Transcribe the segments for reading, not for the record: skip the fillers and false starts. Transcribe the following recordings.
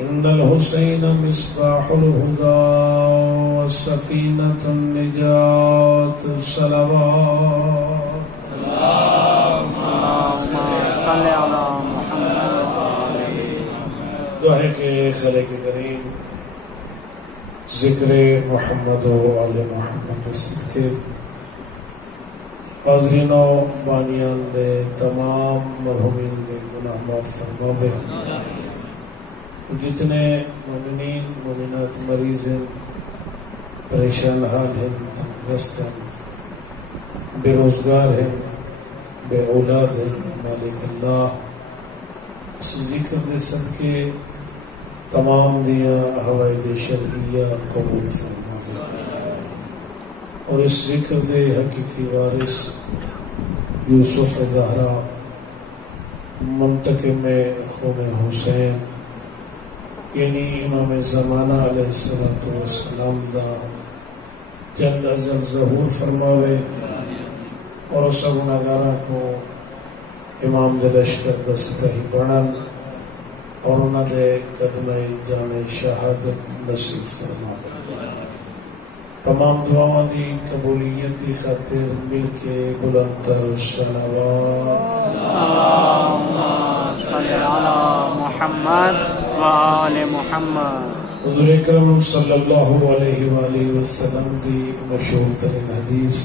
إن الحسين مصباح الهدى وسفينة النجاة صلوات اللهم صل على محمد دعا ہے کہ خالق کریم ذکر محمد و آل محمد صدقے حاضرین و بانیان دے تمام مرحومین دے گناہ معاف فرماوے، جتنے مومنین مومنات مریض ہیں، پریشان حال ہیں، تنگدست ہیں، بے روزگار ہیں، بے اولاد ہیں، مالک اللہ اس ذکر دے صدقے تمام دیاں حوائج شرعیہ قبول فرماوے، اور اس ذکر دے حقیقی وارث یوسف زہرا منتقم خون حسین یعنی امام زمانہ علیہ السلام دا جلد ازل ظہور فرماوے، اور اس گناہگاراں کو امام دے لشکر دستہ ہی بڑھن اور انہاں دے قدمہ جام شہادت نصیب فرماوے۔ تمام دعاواں دی قبولیت دی خاطر مل کے بلند تر صلوات اللهم صل على محمد وآل محمد۔ حضور اکرم صلی اللہ علیہ وآلہ وسلم دی مشہور ترین حدیث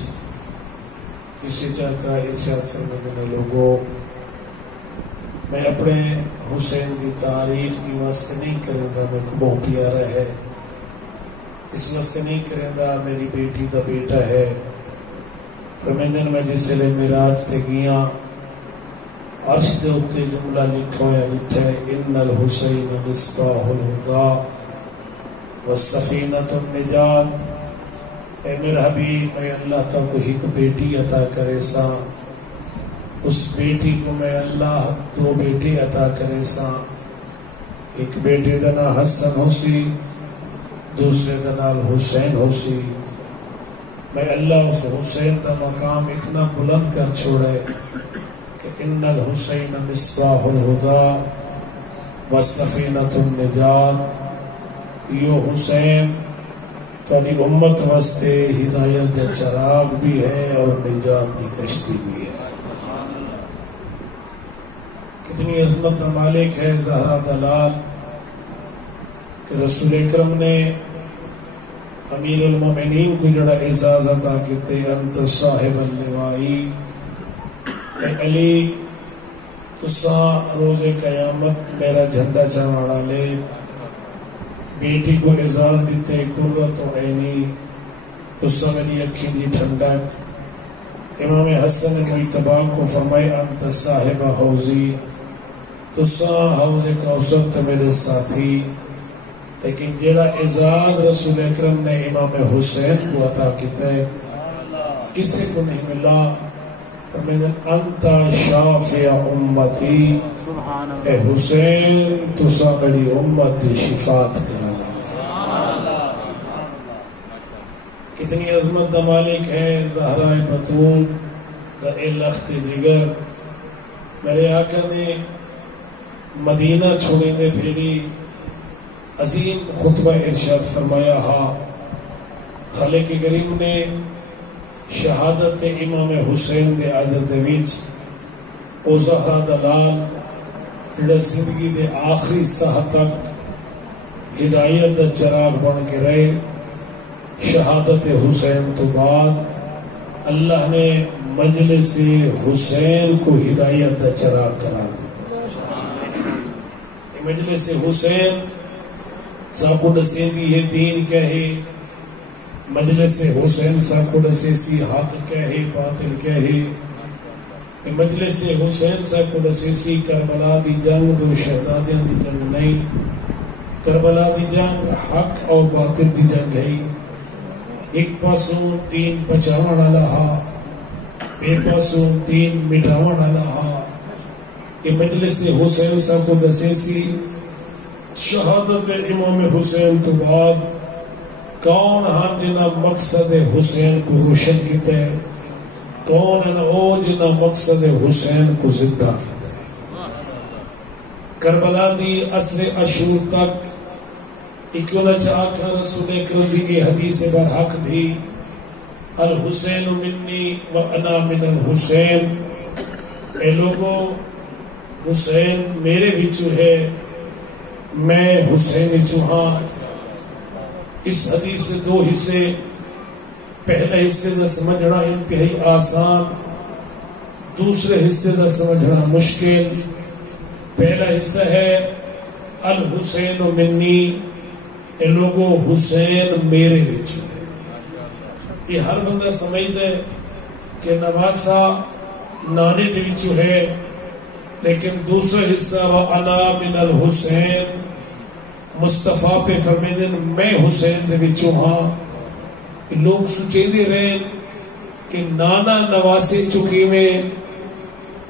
کسی جا کا ارشاد فرمانے لوگوں، میں اپنے حسین دی تعریف کی واسطے نہیں کروں گا، میں کو بہت پیارا ہے، اس واسطے نہیں کریں گا میری بیٹی دا بیٹا ہے۔ فرمیندن میں جس لئے معراج تے گیا عرش دے اتے جملہ لکھا ہے لکھا ہے ان الحسین مصباح الہدی والسفینۃ النجات۔ اے میرا حبیب، میں اللہ تعالیٰ کو ایک بیٹی عطا کرے سا، اس بیٹی کو میں اللہ دو بیٹے عطا کرے سا، ایک بیٹے دا نام حسن ہو سی، دوسرے دا نام حسین ہو سی۔ میں اللہ اس حسین دا مقام اتنا بلند کر چھوڑے کہ ان الحسین مصباح الہدی والسفینۃ النجات، یہ حسین تاری امت واسطے ہدایت کا چراغ بھی ہے اور نجات کی کشتی بھی ہے۔ کتنی عظمت کا مالک ہے زہرا دلال کہ رسول اکرم نے امیر المومنین کو جڑا اعزاز عطا کیتے انت صاحب اللوائی، اے علی تسا روز قیامت میرا جھنڈا چڑھانا لے، بیٹی کو اعزاز دیتے قرۃ عینی تسا میری اکھی دی ٹھنڈک۔ امام حسن مجتبی کو فرمائے انت صاحب حوضی، تسا حوض کوثر تے میرے ساتھی۔ لیکن جیڑا اعزاز رسول اکرم نے امام حسین کو عطا کیتا ہے کسی کو نہیں ملا۔ فرمائے انت شافع امتی، اے حسین تسا میری امت دی شفاعت کرنا۔ کتنی عظمت دا مالک ہے زہرا بتول دا اے لخت جگر۔ میرے آقا نے مدینہ چھوڑیں دے پھیری عظیم خطبہ ارشاد فرمایا ہا، خالق کریم نے شہادت امام حسین دے عادت دے وچ او زہرا دلال جڑا زندگی دے آخری ساہ تک ہدایت دا چراغ بن کے رہے، شہادت حسین تو بعد اللہ نے مجلس حسین کو ہدایت دا چراغ قرار دیا۔ مجلس حسین ساکو ڈسے دی ہے دین کہے، مجلس حسین ساکو ڈسے سی حق کہے باطل کہے، مجلس حسین ساکو ڈسے سی کربلا دی جنگ دو شہزادیاں دی جنگ نہیں، کربلا دی جنگ حق اور باطل دی جنگ ہے۔ ایک پاسوں دین بچاون والا ہا، ایک پاسوں دین مٹاون والا ہا۔ یہ مجلس حسین ساکو ڈسے سی شہادت امام حسین تو بعد کون ہاں جنہ مقصد حسین کو روشن کیتا ہے، کون ہے او جنہ مقصد حسین کو زندہ کیتا ہے۔ کربلا دی اصل اشور تک ایک آخر رسول اکرم دی یہ حدیث برحق بھی الحسین منی و انا من الحسین، اے لوگوں حسین میرے بچو ہے میں حسین بچو ہاں۔ اس حدیث سے دو حصے، پہلے حصے کا سمجھنا انتہائی آسان، دوسرے حصے کا سمجھنا مشکل۔ پہلا حصہ ہے الحسین منی، اے لوگوں حسین میرے بچو۔ یہ ہر بندہ سمجھتا ہے کہ نواسا نانے دے وچوں ہے، لیکن دوسرا حصہ وَأَنَا مِنَ الْحُسَيْن، مصطفیٰ پہ فرمیدن میں حسین دے وچوں ہاں۔ لوگ سوچیں دے رہے کہ نانا نواسے چکی میں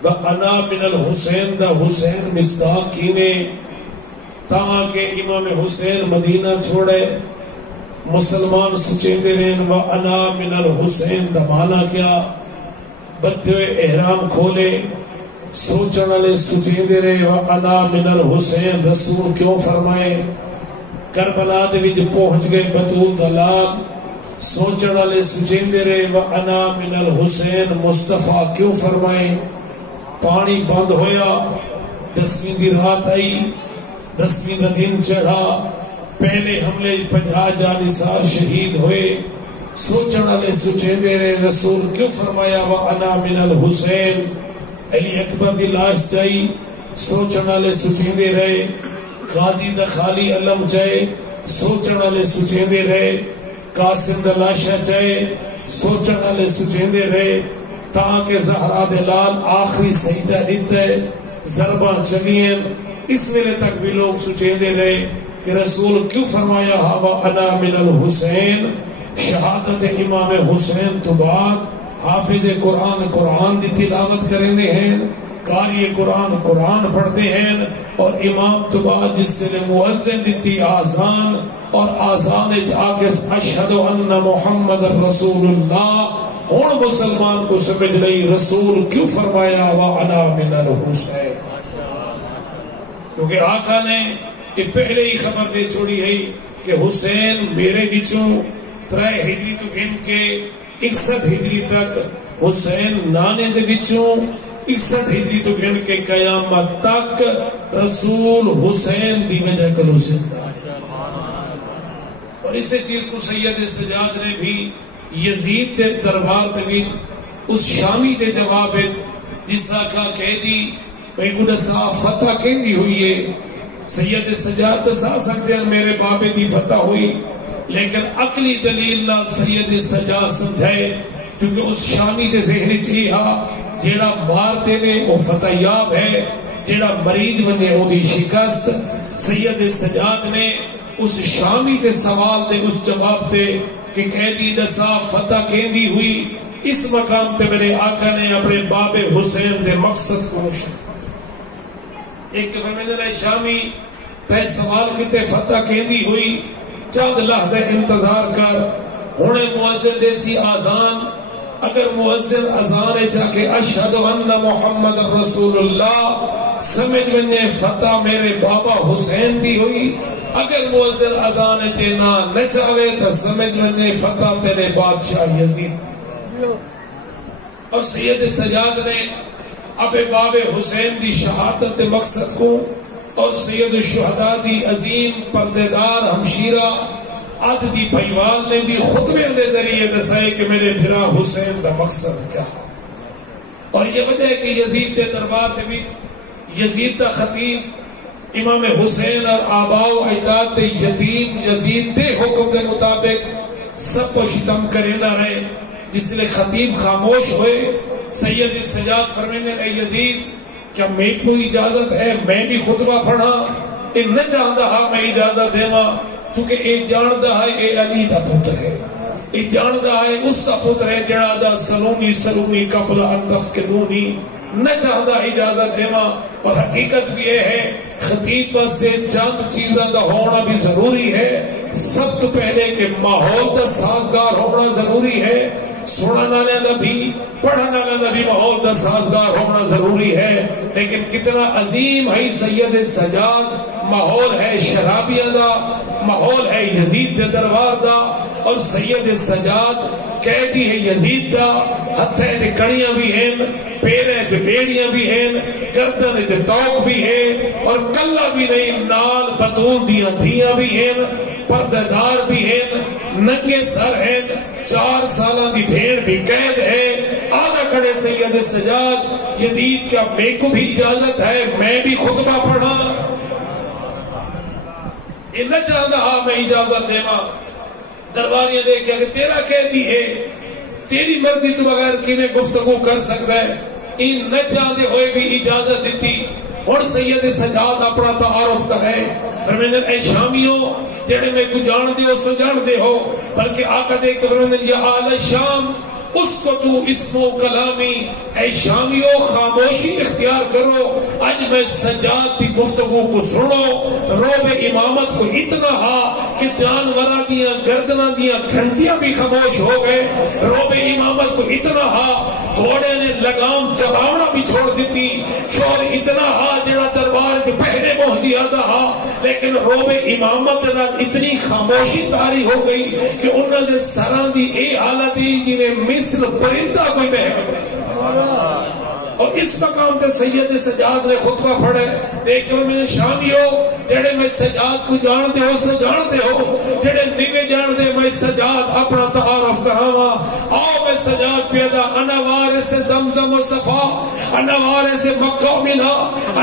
وَأَنَا مِنَ الْحُسَيْن دا حسین مصداق کی میں، تاکہ امام حسین مدینہ چھوڑے۔ مسلمان سوچیں دے رہے وَأَنَا مِنَ الْحُسَيْن دا معنی کیا؟ بدوے احرام کھولے، سوچن والے سوچیں دے رہے وَأَنَا مِنَ الْحُسَيْن رسول کیوں فرمائے؟ کربلا دے وچ پہنچ گئے بطول دلال، سوچن والے سوچیں دے رہے وَأَنَا مِنَ الْحُسَيْن مصطفیٰ کیوں فرمائے؟ پانی بند ہویا، 10ویں دی رات آئی، 10ویں دا دن چڑھا، پہلے حملے 50 جانثار شہید ہوئے، سوچن والے سوچیں دے رہے رسول کیوں فرمایا وَأَنَا مِنَ الْحُسَيْن؟ علی اکبر دی لاش چاہی، سوچن والے سوچیں دے رہے غازی دا خالی علم چاہے، سوچن والے سوچیں دے رہے قاسم دا لاشا چاہے، سوچن والے سوچیں دے رہے تاکہ زہرا دلال آخری سجدہ دیتا ہے، ضرباں چلیں۔ اس ویلے تک بھی لوگ سوچیں دے رہے کہ رسول کیوں فرمایا وَأَنَا مِنَ الْحُسَيْن؟ شہادت امام حسین تو بعد حافظ قرآن دی تلاوت کرنے ہیں، قاری قرآن پڑھتے ہیں، اور امام تو بعد جس سے مؤذن دیتی آذان، اور آذان جا کے اشہد ان محمد رسول اللہ، ہون مسلمان کو سمجھ رہی رسول کیوں فرمایا وَأَنَا مِنَ الْحُسَيْن؟ کیونکہ آقا نے یہ پہلے ہی خبر دے چھوڑی ہے کہ حسین میرے بچوں 3 ہجری تو گن کے 61 ہجری تک، حسین نانے دے بچوں 61 ہجری تو گن کے قیامت تک رسول حسین دی وجہ کرو زندہ۔ اور اسی چیز کو سید سجاد نے بھی یزید دے دربار دے بھی اس شامی دے جواب جس کا کہہ دی بھئی گوڑا صاحب فتح کہندی ہوئی ہے، سید سجاد دسا سکتے ہیں میرے بابے دی فتح ہوئی، لیکن عقلی دلیل نہ سید سجاد سمجھائے، کیونکہ اس شامی دے ذہن چاہیے جیڑا مار دے میں وہ فتح یاب ہے، جیڑا مریض بنے وہ دی شکست۔ سید سجاد نے اس شامی دے سوال دے اس جواب دے کہ قیدی دسا فتح کہندی ہوئی، اس مقام تے میرے آقا نے اپنے باب حسین دے مقصد کو ایک فرمیدہ شامی تے سوال کتے فتح کہندی ہوئی، چند لحظے انتظار کر، ہونے مؤذن دیسی آزان، اگر مؤذن اذان جا کے اشہد ان محمد رسول اللہ سمجھ میں فتح میرے بابا حسین دی ہوئی، اگر مؤذن اذان چینا نہ چاہے تو سمجھ میں فتح تیرے بادشاہ یزید۔ اور سید سجاد نے اب باب حسین دی شہادت دے مقصد کو اور سید الشہداء دی عظیم پردیدار ہمشیرہ عد دی بھائیوال نے بھی خطبے دے ذریعے دسائے کہ میرے بھرا حسین دا مقصد کیا۔ اور یہ وجہ ہے کہ یزید دے دربار دے بھی یزید دا خطیب امام حسین اور آباء و اجداد دے یتیم یزید دے حکم دے مطابق سب کو شتم کرے نہ رہے، جس لئے خطیب خاموش ہوئے۔ سید سجاد فرمینے اے یزید کیا میٹ کو اجازت ہے میں بھی خطبہ پڑھا؟ اے نہ چاہتا ہاں میں اجازت دے ماں، چونکہ اے جاندہ ہے اے علی دا پتر ہے، اے جاندہ ہے اس دا پتر ہے جڑا دا سلونی قبل انتف کے دونی، نہ چاہتا اجازت دے ماں۔ اور حقیقت بھی یہ ہے خطیب بس سے چند چیزاں دا ہونا بھی ضروری ہے، سب تو پہلے کہ ماحول دا سازگار ہونا ضروری ہے، سننے والے دا بھی پڑھنے والے دا بھی ماحول دا سازگار ہونا ضروری ہے. لیکن کتنا عظیم ہے سید سجاد، ماحول ہے شرابیاں دا، ماحول ہے یزید دے دربار دا، اور سید سجاد قیدی ہے یزید دا، ہتھے تے کڑیاں بھی ہیں، پیریں تے بیڑیاں بھی ہیں، گردن تے توق بھی ہے، اور کلا بھی نہیں نال بطول دیاں دھیاں بھی ہیں، پردہ دار بھی ہیں، ننگے سر ہیں، 4 سالہ دی بھیڑ بھی قید ہے. آدھا کڑے سید سجاد یزید کیا میں کو بھی اجازت ہے میں بھی خطبہ پڑھا؟ یہ نہ چاہتا ہاں میں اجازت دے ماں. درباریاں دیکھا کہ تیرا قیدی ہے، تیری مرضی تو بغیر کینے گفتگو کر سکتا ہے. ان نہ چاہتے ہوئے بھی اجازت دیتی. اور سید سجاد اپنا تعارف کرے، فرمیندن اے شامیوں جڑے میں کو جان دے ہو سو جان دے ہو، بلکہ آقا دے کہ فرمیندن یا آل شام اسکتو اسم و کلامی، اے شامیوں خاموشی اختیار کرو، آج میں سجاد دی گفتگو کو سنو. روب امامت کو اتنا ہا کہ جانورہ دیا گردنہ دیا گھنٹیاں بھی خاموش ہو گئے. روب امامت کو اتنا ہا گھوڑے نے لگام چباونا بھی چھوڑ دیتی. شور اتنا ہا جڑا دربار کے پہلے پہنچ دیا تھا، لیکن روب امامت نے اتنی خاموشی طاری ہو گئی کہ انہوں نے سران دی اے حالت دی جنہیں مصر پرندہ کوئی محمد نہیں. اور اس مقام سے سید سجاد نے خطبہ پڑھے. دیکھ کر میں شامیوں جڑے میں سجاد کو جانتے ہو سو جانتے ہو، جڑے نگے جانتے میں سجاد اپنا تعارف کراوا. آؤ میں سجاد پیدا، انا وارث زمزم و صفا، انا وارث مکہ ملا،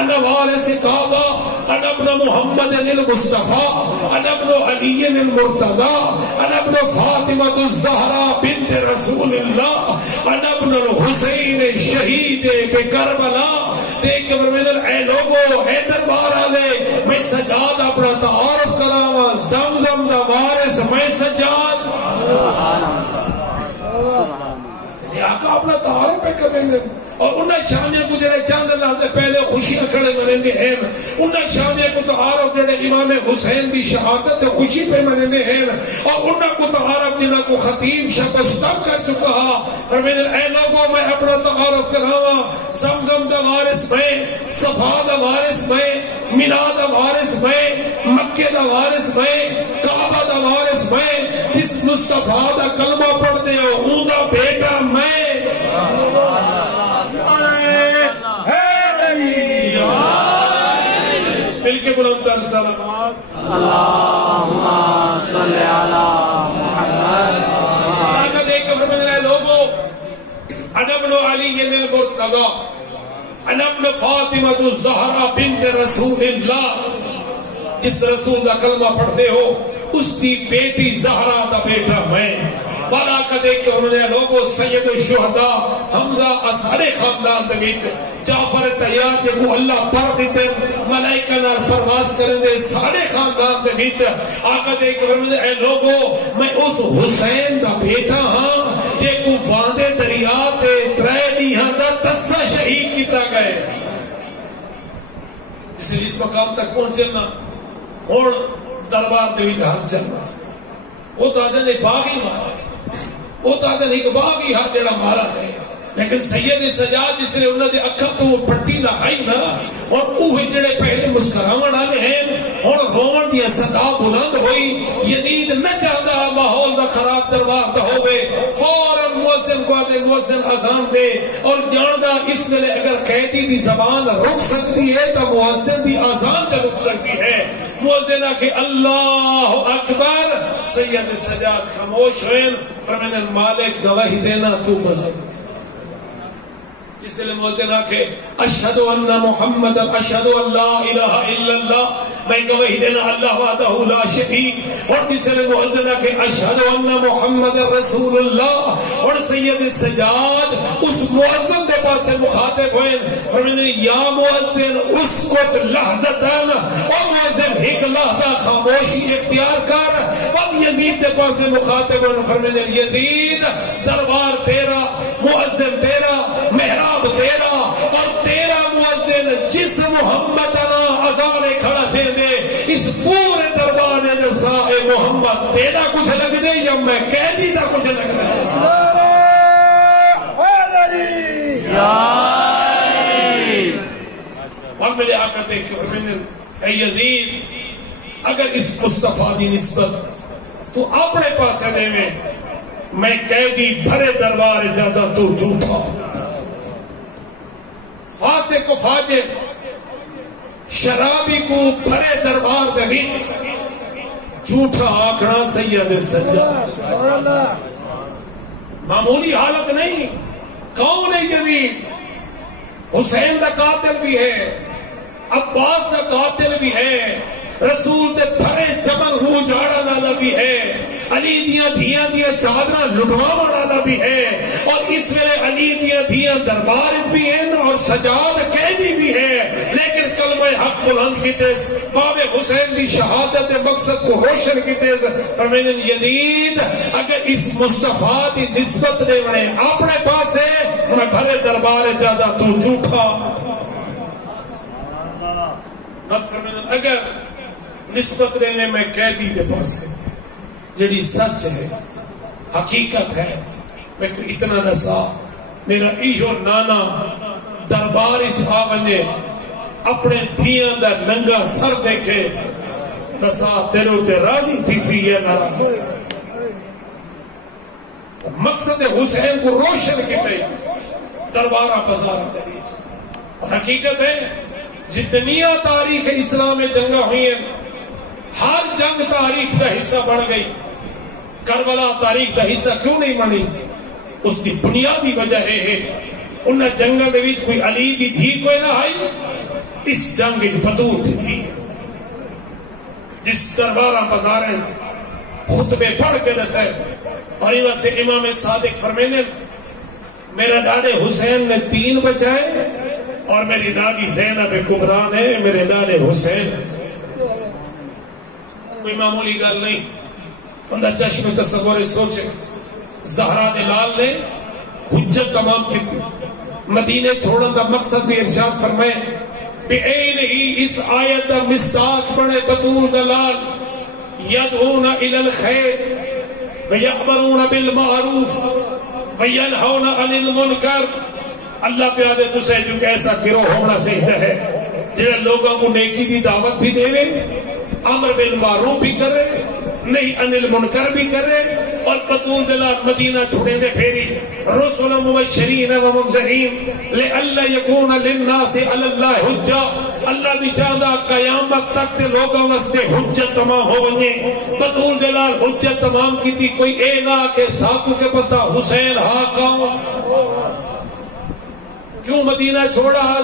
انا وارث کعبہ، انا ابن محمد المصطفیٰ، انا ابن علی المرتضی، انا ابن فاطمہ الزہرا بنت رسول اللہ، انا ابن الحسین شہید پہ کربلا. دیکھ کے فرمیدن اے لوگو اے دربار آلے میں سجاد اپنا تعارف کراوا. زمزم دا وارث میں سجاد. آقا اپنا تعارف پہ کرمیدن. اور انہیں شامیہ کو جڑے چاند اللہ سے پہلے خوشیاں کھڑے منندے ہیں، انہیں شامیہ کو تعارف جڑے امام حسین دی شہادت خوشی پہ منندے ہیں، اور انہیں کو تعارف جنہ کو خطیب شبستب کر چکا. فرمیدن اے لوگوں میں اپنا تعارف کراوا. زمزم دا وارث میں، صفا دا وارث میں، مینا دا وارث میں، مکے دا وارث میں، کعبہ دا وارث میں. جس مصطفیٰ دا کلمہ پڑھ دے ہو اون دا بیٹا میں. مل کے بلند تر صلوات. اللہم صلی علی محمد. آقا دیکھ کر فرمایا لوگوں انا ابن علی المرتضی، انا ابن فاطمہ الزہرا بنت رسول اللہ. جس رسول کا کلمہ پڑھتے ہو اس کی بیٹی زہرا دا بیٹا میں. والا کا دیکھ کے انہوں نے لوگوں سید الشہداء حمزہ اسہر خاندان دے وچ، جعفر طیار جے کو اللہ پر دیتے ملائکہ نال پرواز کرن دے سارے خاندان دے وچ. آقا دیکھ کے انہوں نے اے لوگوں میں اس حسین دا بیٹا ہاں جے کو واندے دریا تے 3 دیہاں دا تسا شہید کیتا گئے. اس لیے اس مقام تک پہنچنا اور دربار دے وچ ہر چلنا. وہ تو آدھے نے باغی مارا ہے، وہ تو آدھے نہیں کہ باغی ہاتھ جڑا مارا ہے. لیکن سید سجاد جس نے انہوں نے اکھا تو وہ پٹی لائی نا، اور اوہ جڑے پہلے مسکراون والے ہیں اور رومن دی صدا بلند ہوئی. یزید نہ چاہتا ماحول دا خراب دربار دا ہوئے، فوراً مؤذن کو آدھے مؤذن اذان دے. اور جاندہ اس ویلے اگر قیدی دی زبان رک سکتی ہے تو مؤذن دی اذان تے رک سکتی ہے. مؤذن کہ اللہ اکبر. سید سجاد خاموش ہوئے. فرمایا مالک گواہی دینا تو مذہب. اس لیے مؤذن کہ اشہد ان محمد اشہد ان لا الہ الا اللہ، میں گواہی دینا اللہ وحدہ لا شریک. اور اس لیے مؤذن کہ اشہد ان محمد رسول اللہ. اور سید سجاد اس مؤذن کے پاس مخاطب ہوئے. فرمایا یا مؤذن اسکت لحظتاً، او مؤذن ایک لحظہ خاموشی اختیار کر. اب یزید کے پاس مخاطب ہوئے. فرمایا یزید دربار تیرا، مؤذن تیرا، محراب تیرا، اور تیرا مؤذن جس محمد انا اذان کھڑا تھے دے اس پورے دربار میں سائے محمد تیرا کچھ لگ دے یا میں قیدی دا کچھ لگ دے. اور میرے آقا دیکھ کے فرماتے اے یزید اگر اس مصطفیٰ دی نسبت تو اپنے پاسے دے میں قیدی بھرے دربار جادا تو جھوٹا فاسق و فاجر شرابی کو بھرے دربار دے وچ جھوٹا آکھنا سید سجاد معمولی حالت نہیں. کون ہے یزید؟ حسین کا قاتل بھی ہے، عباس کا قاتل بھی ہے، رسول دے بھرے جمل ہو جاڑا والا بھی ہے، علی دیاں دھیاں دیاں چادراں لٹواون والا بھی ہے، اور اس ویلے علی دیاں دھیاں دربار بھی ہیں اور سجاد قیدی بھی ہے. لیکن کلمہ حق بلند کیتے باب حسین دی شہادت مقصد کو روشن کیتے فرمائیں یزید اگر اس مصطفیٰ دی نسبت دے ونے اپنے پاس ہے میں بھرے دربار جادا تو جھوٹا. اگر نسبت لینے میں قیدی کے پاس ہے جڑی سچ ہے حقیقت ہے میں کوئی اتنا دسا میرا ایہو نانا دربار چھا بنے اپنے دھیاں دا ننگا سر دیکھے دسا تیرے تے راضی تھی سی یہ ناراض. مقصد حسین کو روشن کیتے دربارہ بازار دے وچ. حقیقت ہے جتنی تاریخ اسلام میں جنگاں ہوئی ہیں ہر جنگ تاریخ کا حصہ بن گئی. کربلا تاریخ کا حصہ کیوں نہیں بنی؟ اس کی بنیادی وجہ ہے ان جنگوں کے کوئی علی دی دھی کوئی نہ آئی. اس جنگ بطول تھی جس دربارہ بازاریں خطبے پڑھ کے دسے اور یہ سے امام صادق فرمینے میرا ڈاڈے حسین نے 3 بچائے اور میری دادی زینب کبریٰ نے میرے ڈاڈے حسین. کوئی معمولی گل نہیں. بندہ چشم تصور سوچے زہرا لال نے حجت تمام کی مدینے چھوڑن کا مقصد بھی ارشاد فرمائے کہ اے نہیں اس آیت دا مصداق پڑھے بطول دلال یدعون الی الخیر ویأمرون بالمعروف وینہون عن المنکر. اللہ پیادے تسے جو ایسا گروہ ہونا چاہیے ہے جنہاں لوگوں کو نیکی دی دعوت بھی دے امر بالمعروف بھی کرے نہیں انل منکر بھی کرے اور بطول دلال مدینہ چھوڑے دے پھیری رسول مبشرین و منذرین لئلا یکون للناس علی اللہ حجہ. اللہ بھی چاہتا قیامت تک تے لوگوں واسطے حجت تمام ہو بنے. بطول دلال حجت تمام کی تھی کوئی اے نہ کہ ساکو کے پتہ حسین ہاں کون کیوں مدینہ چھوڑا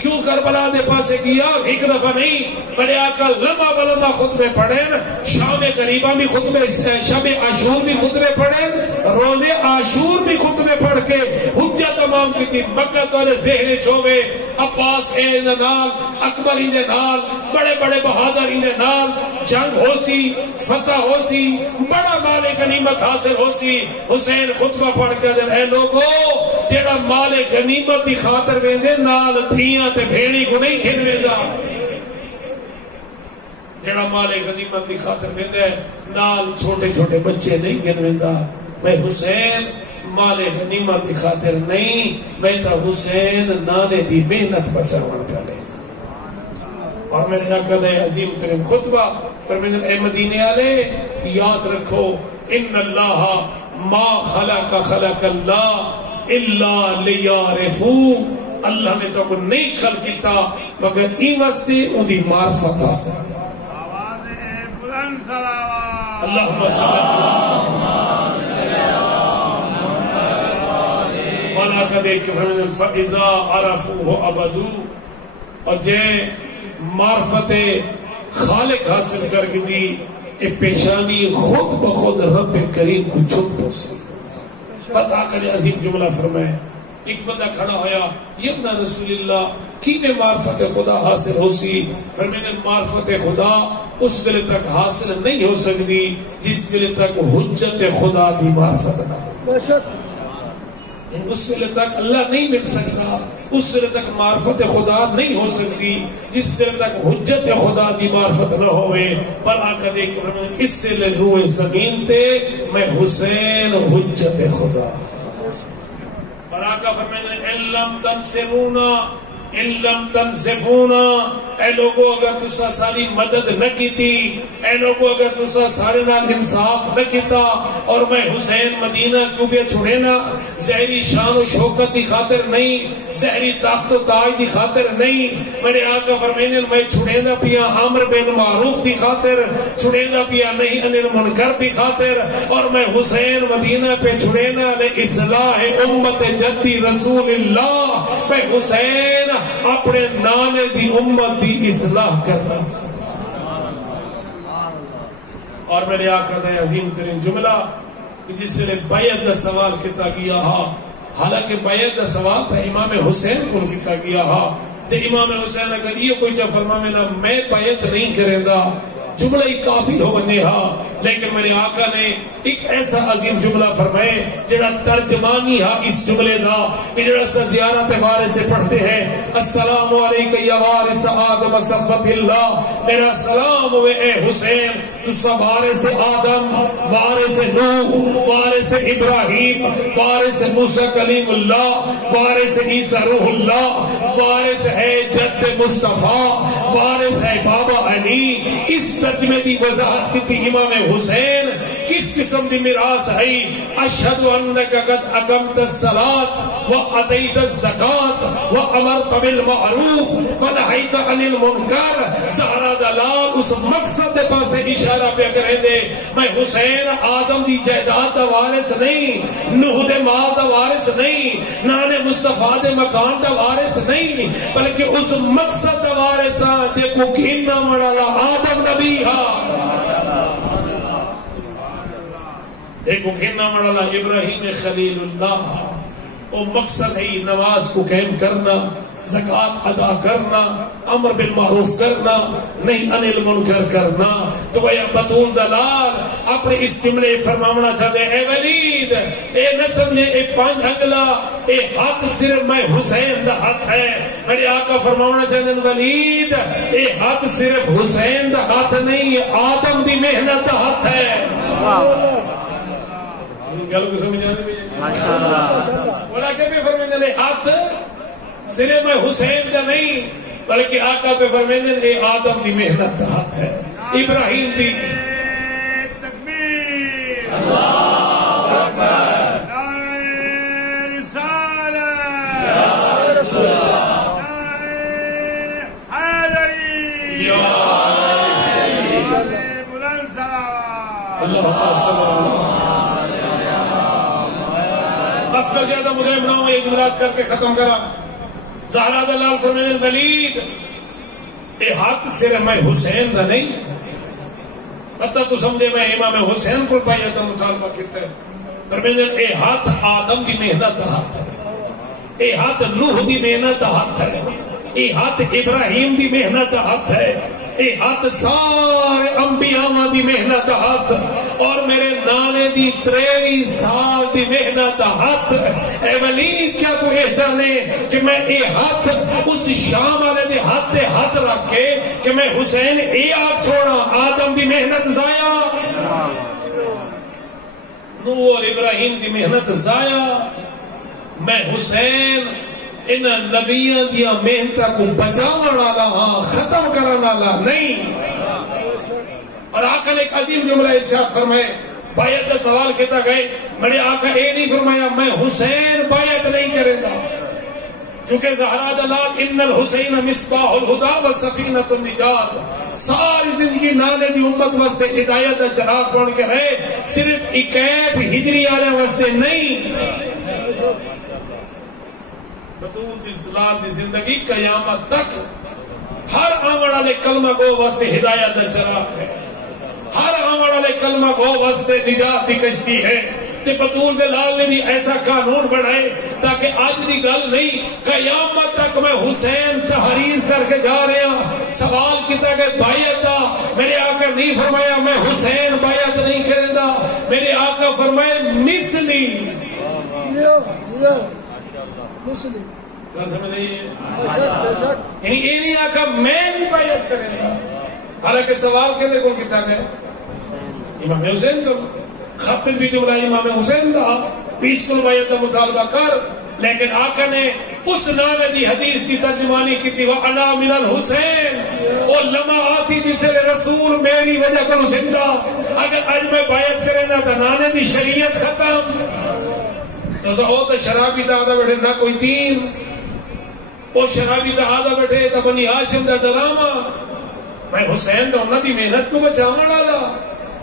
کیوں کربلا دے پاسے گیا. ایک دفعہ نہیں بڑے آقا لمبا بلمبا خطبے پڑھیں شام قریبہ بھی خطبے شب عاشور بھی خطبے پڑھیں روز عاشور بھی خطبے پڑھ کے حجت تمام کی تھی. مکہ تو ذہن چھوے عباس اے نال اکبر ہی نال بڑے بڑے بہادر ہی نال جنگ ہو سی فتح ہو سی بڑا مال غنیمت حاصل ہو سی. حسین خطبہ پڑھ کے اے لوگو جیڑا مال غنیمت دی خاطر ویندے نال دھیاں تے بھیڑی کو نہیں کھن ویندا. جیڑا مال غنیمت دی خاطر ویندے نال چھوٹے چھوٹے بچے نہیں کھن ویندا. میں حسین مال غنیمت دی خاطر نہیں میں تا حسین نانے دی محنت بچاون پہ لینا. اور میں نے آقا دے عظیم ترین خطبہ فرمائے اے مدینے والے یاد رکھو ان اللہ ما خلق اللہ الا لیعرفوا. اللہ نے تو کو نہیں خلق کیتا مگر ای واسطے ان دی معرفت حاصل. اللہم صلی والا کا دیکھ کے فرمائے فاذا عرفوه عبدوا. اور جے معرفت خالق حاصل کر گئی اے پیشانی خود بخود رب کریم کو چھپ پوسی. پتہ کرے عظیم جملہ فرمائے ایک بندہ کھڑا ہویا یبنا رسول اللہ کی میں معرفت خدا حاصل ہو سی. فرمائے معرفت خدا اس ویلے تک حاصل نہیں ہو سکتی جس ویلے تک حجت خدا دی معرفت نہ ہو. اس ویلے تک اللہ نہیں مل سکتا اس ویلے تک معرفت خدا نہیں ہو سکتی جس ویلے تک حجت خدا دی معرفت نہ ہوئے. پر آقا دیکھ اس سے لے روئے زمین تے میں حسین حجت خدا. اور آقا آقا فرمائے ان لم تنصرونا ان لم تنصفونا، اے لوگو اگر تسا ساری مدد نہ کیتی، اے لوگو اگر تسا سارے نال انصاف نہ کیتا، اور میں حسین مدینہ کیوں پہ چھڑینا ظاہری شان و شوکت دی خاطر نہیں، ظاہری تخت و تاج دی خاطر نہیں، میرے آقا فرمائے میں چھڑینا پیا امر بالمعروف دی خاطر، چھڑینا پیا نہیں عن المنکر دی خاطر، اور میں حسین مدینہ پہ چھڑینا نے اصلاح امت جدی رسول اللہ پہ حسین اپنے نانے دی امت دی اصلاح کرنا۔ اور میرے آقا دا عظیم ترین جملہ جس سے بیعت دا سوال کیتا گیا ہا، حالانکہ بیعت دا سوال تا امام حسین کو کیتا گیا ہا، تے امام حسین اگر یہ کوئی چا فرما میں بیعت نہیں کرے گا، جملہ ہی کافی ہو بنے ہا، لیکن میرے آقا نے ایک ایسا عظیم جملہ فرمائے جڑا ترجمانی ہا اس جملے دا کہ جڑا سا زیارت وارث سے پڑھتے ہیں السلام علیکہ یا وارث آدم صفت اللہ، میرا سلام ہوئے اے حسین تسا وارث آدم، وارث نوح، وارث ابراہیم، وارث موسیٰ کلیم اللہ، وارث عیسیٰ روح اللہ، وارث ہے جد مصطفیٰ، وارث ہے بابا علی۔ اس ترجمے دی وضاحت کی تھی امام حسین کس قسم دی میراث ہے، اشہد انک قد اقمت الصلاۃ واتیت الزکاۃ وامرت بالمعروف ونہیت عن المنکر۔ زہرا دلال اس مقصد دے پاسے اشارہ پہ کرے دے میں حسین آدم دی جائیداد دا وارث نہیں، نوح دے مال دا وارث نہیں، نانے مصطفیٰ دے مکان دا وارث نہیں، بلکہ اس مقصد دا وارث ہاں تے کو گھننا مڑالا آدم نبی ہاں، دیکھو گھننا مڑالا ابراہیم خلیل اللہ۔ وہ مقصد ہے نماز کو قائم کرنا، زکوٰۃ ادا کرنا، امر بالمعروف کرنا، نہیں عن المنکر کرنا۔ تو وہ بطول دلال اپنے اس جملے فرمانا چاہتے اے ولید اے نہ سمجھے اے پانچ اگلا اے ہاتھ صرف میں حسین دا ہاتھ ہے، میرے آقا فرمانا چاہتے ہیں ولید اے ہاتھ صرف حسین دا ہاتھ نہیں، آدم دی محنت دا ہاتھ ہے۔ گل کو سمجھانے میں بولا کہ بھی فرمائیں دے ہاتھ صرف میں حسین دا نہیں بلکہ آقا پہ فرمائیں دے آدم دی محنت دا ہاتھ ہے، ابراہیم دی تکبیر، اللہ اکبر، نعرہ رسالت، یا رسول اللہ، نعرہ حیدری، یا بلند صلوات، اللہم صلی اللہ۔ بس میں زیادہ مجھے بناؤں ایک مراج کر کے ختم کرا۔ زہرا دلال فرمائے ولید اے ہاتھ صرف میں حسین دا نہیں، پتہ تو سمجھے میں امام حسین کو بیعت دا مطالبہ کیتا ہے، فرمائے اے ہاتھ آدم دی محنت دا ہاتھ ہے، اے ہاتھ نوح دی محنت دا ہاتھ ہے، اے ہاتھ ابراہیم دی محنت دا ہاتھ ہے، اے ہاتھ سارے انبیاء دی محنت دا ہاتھ، اور میرے نانے دی 23 سال دی محنت دا ہاتھ۔ اے ولید کیا تو یہ جانے کہ میں اے ہاتھ اس شام والے دے ہاتھ دے ہاتھ رکھ کے کہ میں حسین اے آپ چھوڑا آدم دی محنت ضائع، نوح اور ابراہیم دی محنت ضائع، میں حسین ان نبیوں دیا محنت کو بچانا والا ہاں، ختم کرنا والا نہیں۔ اور آقا نے ایک عظیم جملہ ارشاد فرمائے، بیعت کا سوال کیتا گئے، میرے آقا اے نہیں فرمایا میں حسین بیعت نہیں کرے گا، کیونکہ زہرا دلال ان الحسین مصباح الہدا و سفینۃ النجات، ساری زندگی نانے دی امت واسطے ہدایت دا چراغ بن کے رہے، صرف 61 ہجری والے واسطے نہیں، بطول دی زلال دی زندگی قیامت تک ہر آمن والے کلمہ گو واسطے ہدایت دا چراغ ہے، ہر آمن والے کلمہ گو واسطے نجات دی کشتی ہے۔ تے بطول دلال نے بھی ایسا قانون بڑھائے تاکہ آج دی گل نہیں، قیامت تک میں حسین تحریر کر کے جا رہا ہوں۔ سوال کیتا کہ بیعت دا، میرے آقا نہیں فرمایا میں حسین بیعت نہیں کرے گا، میرے آقا فرمائے مثلی، یعنی یہ نہیں آقا میں نہیں بیعت کرے گا، حالانکہ سوال کہتے کو کیتا گیا امام حسین کو، خط بھی جملہ امام حسین دا، 20 کل بیعت کا مطالبہ کر، لیکن آقا نے اس نانے دی حدیث کی ترجمانی کی تھی وَأَنَا مِنَ الْحُسَيْن او لمحہ آسی جسے رسول میری وجہ کرو زندہ اگر اج میں بیعت کرے نا تو نانے دی شریعت ختم تو شرابی دا آدھا بیٹھے نہ کوئی دین او شرابی دا آدھا بیٹھے تو بنی ہاشم دا ڈرامہ میں حسین دا انہاں دی محنت کو بچانا ڈالا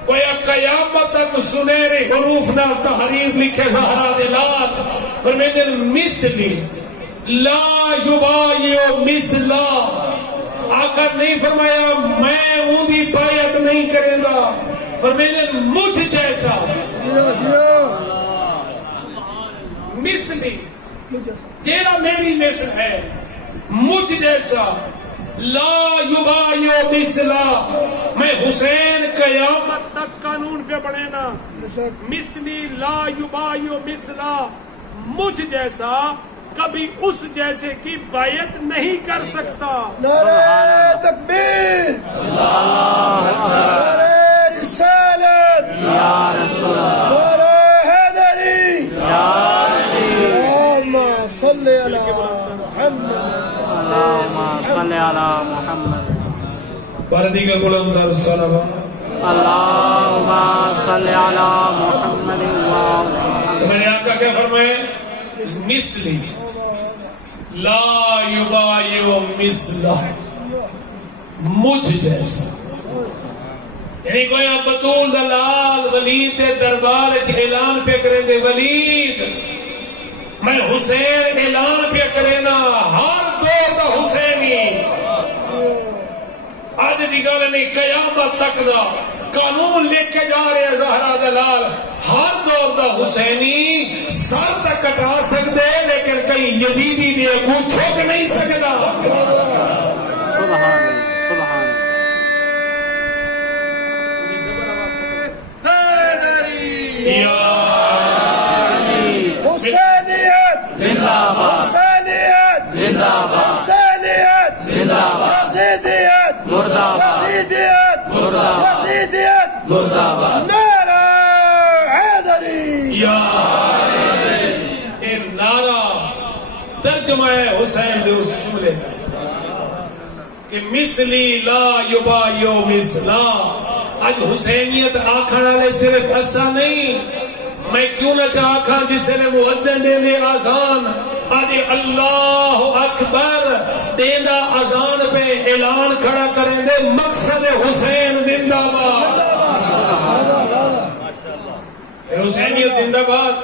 کوئی قیامت تک سنہرے حروف نہ تحریر لکھے زہرا دلال فرمیدے مثلی لا یبایع مثلا آقا نہیں فرمایا میں ان دی بیعت نہیں کرے گا فرمیدے مجھ جیسا مثلی جیڑا میری مثل ہے مجھ جیسا لا یبایع مثلا میں حسین قیامت تک قانون پہ پڑھے نا مثلی لا یبایع مثلا مجھ جیسا کبھی اس جیسے کی بیعت نہیں کر سکتا نعرہ تکبیر نعرہ رسالت یا رسول اللہ نعرہ حیدری اللہم صلی علی محمد اللہم صلی علی محمد بردی کا بلندر صلوات اللہم صلی علی محمد تو میں نے آقا کیا فرمایا مثلی لا یبایع مثلا مجھ جیسا یعنی کوئی بطول دلال ولید دے دربار اعلان پہ کرے دے ولید میں حسین اعلان پہ کرے نا ہر دور دا حسینی آج دی گل نہیں قیامت تک دا قانون لکھ کے جا رہے ہیں زہرا دلال ہر دور دا حسینی سر تک کٹا سکتے لیکن کئی یزیدی دے کو چھوک نہیں سکتا سبحان سبحان حسینیت زندہ باد حسینیت زندہ باد حسینیت زندہ باد یزیدیت مردہ باد یزیدیت مردہ باد یزیدیت مردہ باد نعرہ حیدری یا ایک نعرہ ترجمہ ہے حسین دے اس جملے کہ مثلی لا یبایع مثلا اج حسینیت آکھن والے صرف ایسا نہیں میں کیوں نہ آکھاں جس نے مؤذن دے دے آزان آج اللہ اکبر دیندا آزان پہ اعلان کھڑا کریں دے مقصد حسین زندہ باد حسینیت زندہ باد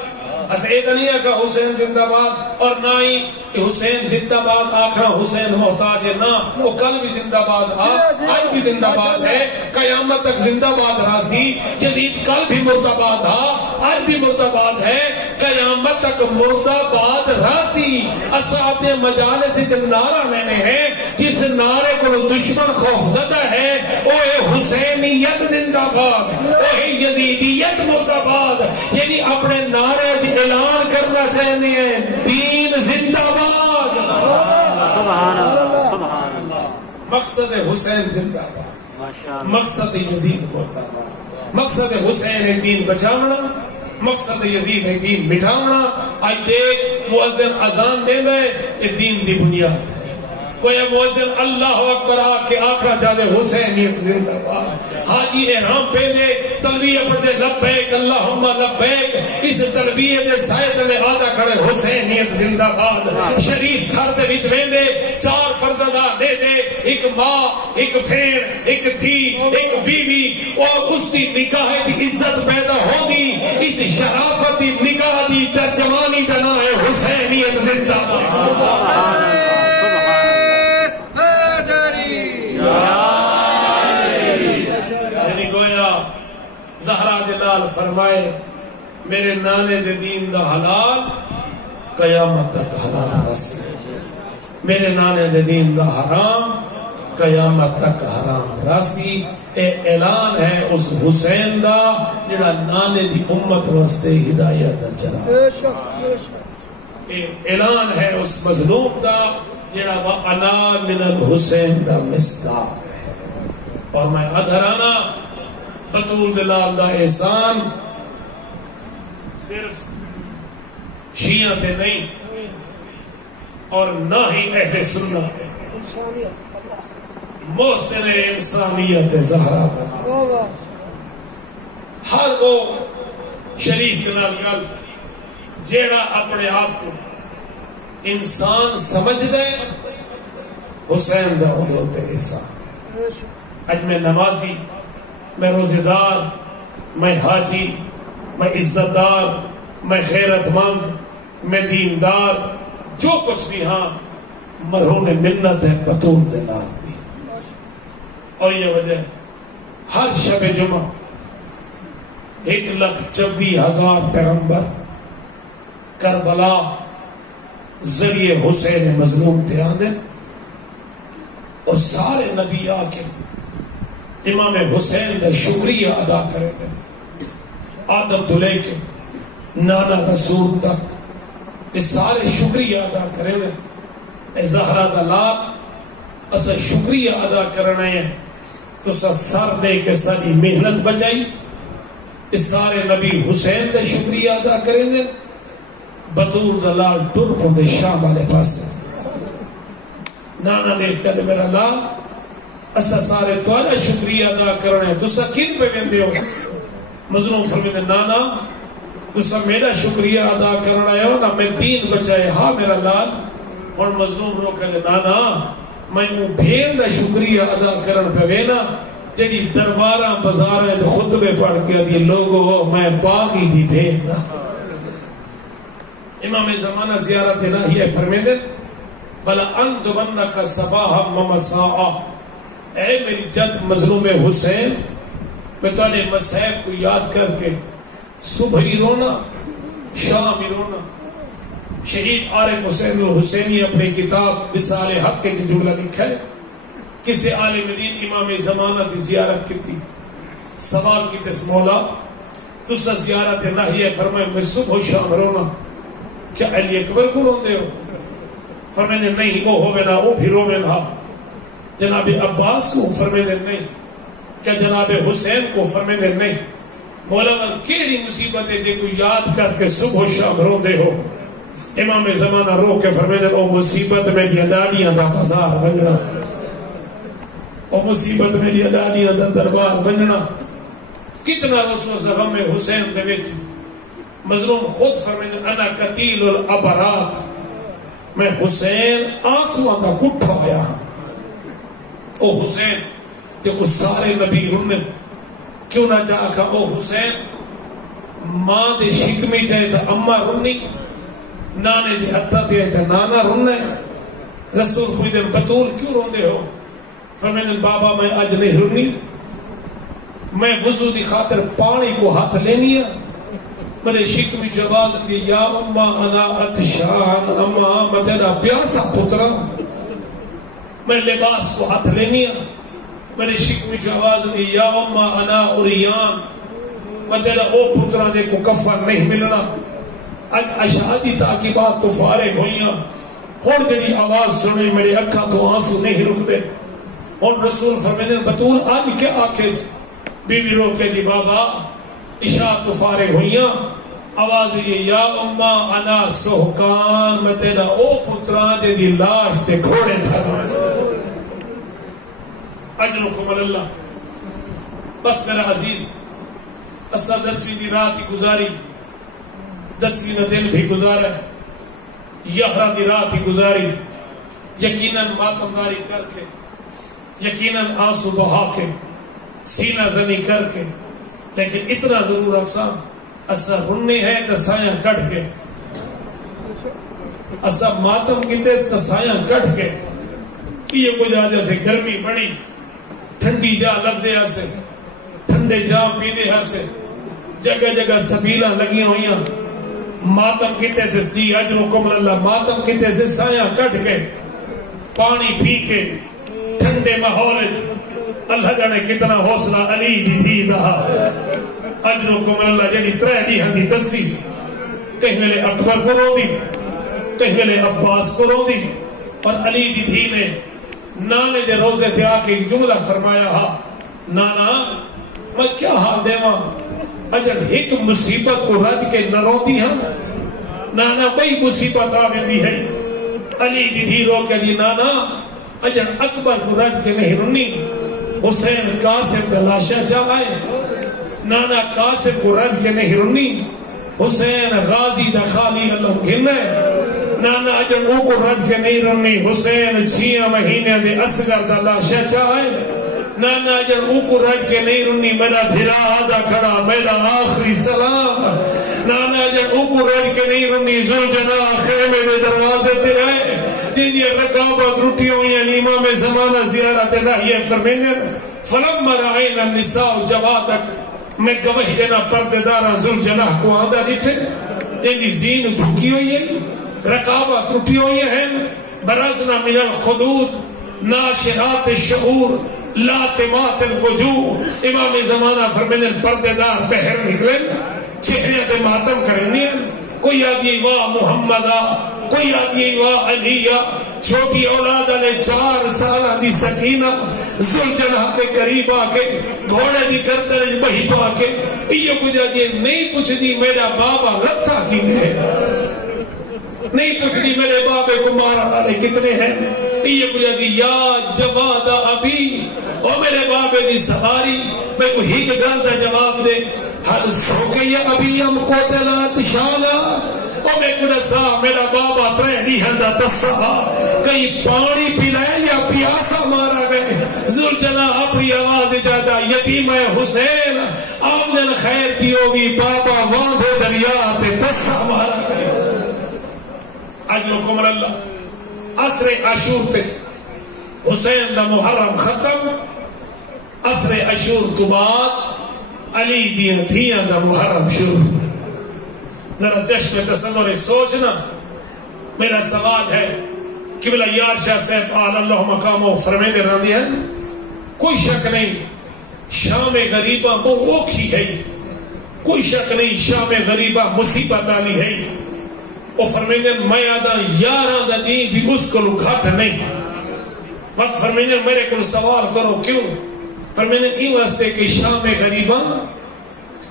اس یہ نہیں ہے کہ حسین زندہ باد اور نہ ہی حسین زندہ باد آخر حسین محتاج ہے نہ وہ کل بھی زندہ باد تھا آج بھی زندہ باد ہے قیامت تک زندہ باد راسی جدید کل بھی مردہ باد تھا آج بھی مردہ باد ہے قیامت تک مردہ باد راسی اصحاب مجالس سے جب نعرہ لینے ہیں جس نعرے کو دشمن خوفزدہ ہے وہ حسینیت زندہ باد وہ یزیدیت مردہ باد یعنی اپنے نعرے سے اعلان کرنا چاہتے ہیں دین زندہ باد سبحان اللہ سبحان اللہ مقصد حسین زندہ باد مقصد یزید مردہ باد مقصد حسین ہے دین بچانا مقصد یزید ہے دین مٹھانا آج دیکھ مؤذن اذان دے گئے یہ دین دی بنیاد ہے کوئی مؤذن اللہ اکبر کے آخرا چاہے حسینیت زندہ باد حاجی احرام پہنے تلبیہ پڑھتے لبیک اللہم لبیک اس تلبیہ دے سائد میں آدھا کرے حسینیت زندہ باد شریف گھر دے وچ ویندے چار پردہ دے دے ایک ماں ایک بھین ایک دھی ایک بیوی اور اس دی نگاہ دی عزت پیدا ہوگی اس شرافت دی نگاہ دی ترجمانی کا نام ہے حسینیت زندہ باد زہرا جلال فرمائے میرے نانے دے دین دا حلال قیامت تک حلال راسی میرے نانے دے دین دا حرام قیامت تک حرام راسی اے اعلان ہے اس حسین دا جڑا نانے دی امت واسطے ہدایت دا چلا اے اعلان ہے اس مظلوم دا جڑا وَأَنَا مِنَ الْحُسَيْن دا مصداق ہے اور میں ادھرانا بطول دلال دا احسان صرف شیعہ تے نہیں اور نہ ہی اہل سنت محسن انسانیت زہرا بنا. ہر وہ شریف کے نال گل جیڑا اپنے آپ کو انسان سمجھ دے حسین دا اودے ہوتے احسان. اج میں نمازی، میں روزے دار، میں حاجی، میں عزت دار، میں خیرت مند، میں دیندار، جو کچھ بھی ہاں مرہون منت ہے بطول دے نال دی. اور یہ وجہ ہر شب جمعہ 1,24,000 پیغمبر کربلا ذریعے حسین مظلوم تے آندے اور سارے نبی آ کے امام حسین کا شکریہ ادا کریں گے. آدم تو لے کے نانا رسول تک یہ سارے شکریہ ادا کریں گے. اے زہرا دا لال اسا شکریہ ادا کرنا ہے تو سر دے کے ساری محنت بچائی. اس سارے نبی حسین کا شکریہ ادا کریں گے. بطول دا لال ٹر پوندے شام والے پاس نانا نے کہتے میرا لال اسا سارے تواڈا شکریہ ادا کرنا ہے تسا کن پہ ویندے ہو. مظلوم فرمیندے نانا تسا میرا شکریہ ادا کرنا ہے نا میں دین بچائے. ہاں میرا لال. اور مظلوم رو کہ نانا میں بھیڑ دا شکریہ ادا کرن پہ وینا جڑی درباراں بازاراں دے خطبے پڑھ کے دی لوگو میں باغی دی بھیڑ نا. امام زمانہ زیارت الہی فرمیندے بلا انت بندک صباحا و مساء. اے میری جد مظلوم حسین میں تانے مصائب کو یاد کر کے صبح ہی رونا شام ہی رونا. شہید عارف حسین الحسینی اپنی کتاب وصال حق کے جملہ لکھا ہے. کسی عالم دین امام زمانہ دی زیارت کی تھی. سوال کی تس مولا تسا زیارت الہی فرمائے میں صبح و شام رونا کیا علی اکبر کو روندے ہو؟ فرمائے نہیں وہ ہوئے نا وہ بھی روئے نا. جناب عباس کو فرمائے نہیں. کیا جناب حسین کو فرمائے نہیں. مولا من کیڑی مصیبت ہے جے کو یاد کر کے صبح و شام روندے ہو؟ امام زمانہ رو کے فرمائے او مصیبت میں دیا ڈاڑیاں دا بازار بننا، او مصیبت میں دیا ڈاڑیاں دا دربار بننا. کتنا رسول زغم میں حسین دے وچ مظلوم خود فرمائے انا قتیل الابرات. میں حسین آنسواں دا کٹھا آیا. او حسین دیکھو سارے نبی رونے کیوں نہ جا کھا او حسین ماں دے شکمی چاہے تا اماں رونی، نانے دے ہتھا دے تا نانا رونے. رسول کوئی دن بطول کیوں روندے ہو؟ فرمائے بابا میں آج نہیں رونی، میں وضو دی خاطر پانی کو ہاتھ لینی ہے. میرے شکمی جواب دی یا اما انا اتشان اما میں تیرا پیاسا پترا. میں لباس کو ہاتھ لینی ہے. میرے شکمی جواب دی یا اما انا اریان میں تیرا او پترا دے کو کفن نہیں ملنا. اج اشہادی تاکیبات تو فارغ ہوئیاں اور جڑی آواز سنی میرے اکھا تو آنسو نہیں رکتے. اور رسول فرمینے بطول آج کیا آکھس بی بی رو کے دی بابا اشاعت تو فارغ ہوئیاں آواز یہ یا اما انا سہکان میں تیرا او پتران دے دی لاش تے گھوڑے تھا دوستے اجرکم اللہ. بس میرا عزیز اسا 10ویں دی رات ہی گزاری، 10ویں دن بھی گزارا، 11 دی رات ہی گزاری. یقیناً ماتمداری کر کے، یقیناً آنسو بہا کے، سینہ زنی کر کے، لیکن اتنا ضرور اقسام اسا رننے ہے تو سایاں کٹ کے، اسا ماتم کیتے تو سایاں کٹ کے. یہ کوئی جا سے گرمی بڑی ٹھنڈی جا لگ دے سے ٹھنڈے جام پی دے سے جگہ جگہ سبیلاں لگی ہوئیاں. ماتم کیتے سے جی اجرکم اللہ ماتم کیتے سے سایاں کٹ کے پانی پی کے ٹھنڈے ماحول اللہ جانے کتنا حوصلہ علی دی تھی دہا. اجرکم اللہ جنی 3 دی ہندی دسی کہیں میرے اکبر کو رو دی، کہیں میرے عباس کو رو دی. اور علی دی تھی نے نانے دے روزے تھے آکے جملہ فرمایا ہا نانا میں کیا حال دے ماں اجر ایک مصیبت کو رد کے نہ رو دی ہاں. نانا بئی مصیبت آوے دی ہے علی دی دھی رو کے دی نانا اجن اکبر کو رج کے نہیں رنی حسین قاسم دا لاشا چاہائے نانا قاسم کو رج کے نہیں رنی حسین غازی دا خالی اللہ گھنے نانا اجن او کو رج کے نہیں رنی حسین 6 مہینے دے اصغر دا لاشا چاہائے نانا اجن او کو رج کے نہیں رنی میرا بھرا آدھا کھڑا میرا آخری سلام نانا اجن او کو رج کے نہیں رنی ذوالجناح خیمے دے دروازے تے آئے جن یہ رقابت روٹی ہوئی ہیں امام زمانہ زیارت رہی ہے فرمینے فلما رأینا النساء جوادک میں گواہ دینا پردے دارا ذوالجناح کو آدھا ڈٹھے جن زین جھکی ہوئی ہے رقابت روٹی ہوئی ہیں برزنا من الخدود ناشرات الشعور لاتمات الوجوہ امام زمانہ فرمینے پردے دار بہر نکلے چہرے دے ماتم کرنی کوئی آدھی واہ محمدہ کوئی آدھی واہ علیہ چھوٹی اولاد نے 4 سال دی سکینہ ذوالجناح کے قریب آکے گھوڑے دی گردن بہی پاکے یہ کچھ آدھی نہیں پوچھ دی میرا بابا لتھا کی ہے نہیں پوچھ دی میرے بابے کو مارا والے کتنے ہیں یہ کچھ آدھی یا جواد ابھی او میرے بابے دی سواری میں کو ہی گل دا جواب دے ہر سو کے یہ ابھی ہم قتلات شانا او میں کو نسا میرا بابا ترے نہیں ہندا دسا کئی پانی پلائے یا پیاسا مارا گئے ذوالجناح اپنی آواز جاتا یتیم ہے حسین آمدن خیر دی ہوگی بابا واندھے دریا تے دسا مارا گئے اجرکم اللہ عصر عاشور تے حسین دا محرم ختم عصر عاشور تو بعد علی دیاں دا محرم شروع ذرا چشم تصور سوچنا میرا سوال ہے قبلہ یار شاہ صاحب آل اللہ مقامہ فرمینے رہی ہے کوئی شک نہیں شام غریبہ وہ اوکھی ہے کوئی شک نہیں شام غریبہ مصیبت آلی ہے وہ فرمینے میں آدھا یارہ دا دین بھی اس کو گھٹ نہیں وقت فرمینے میرے کو سوال کرو کیوں فرمینے این واسطے کہ شام غریبہ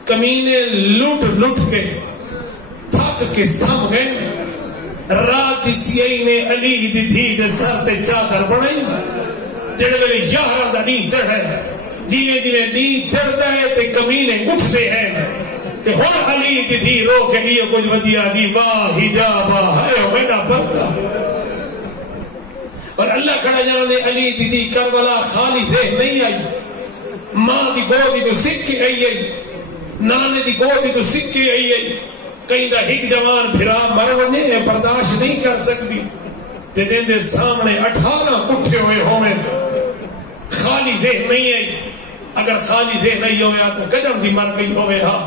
کمینے لٹ کے تھک کے سم گئے رات دی سیائی نے علی دی دھی دے سر تے چادر بڑھائی جڑے ویلے یارہ دا نی چڑھے جیوے جیوے نی چڑھتا ہے تے کمینے اٹھتے ہیں تے ہون علی دی دھی رو کے یہ کچھ ودیا دی واہ حجابہ ہے میڈا پردہ اور اللہ کھڑا جانے علی دی دھی کربلا خالی سے نہیں آئی ماں دی گودی تو سکھ آئی نانے دی گودی تو سکھ آئی کہیں دا ایک جوان بھرا مرنے برداشت نہیں کر سکتی تے دن دے سامنے 18 اٹھے ہوئے ہوئے خالی ذہن نہیں ہے اگر خالی ذہن نہیں ہویا تو قدم دی مر گئی ہوئے ہاں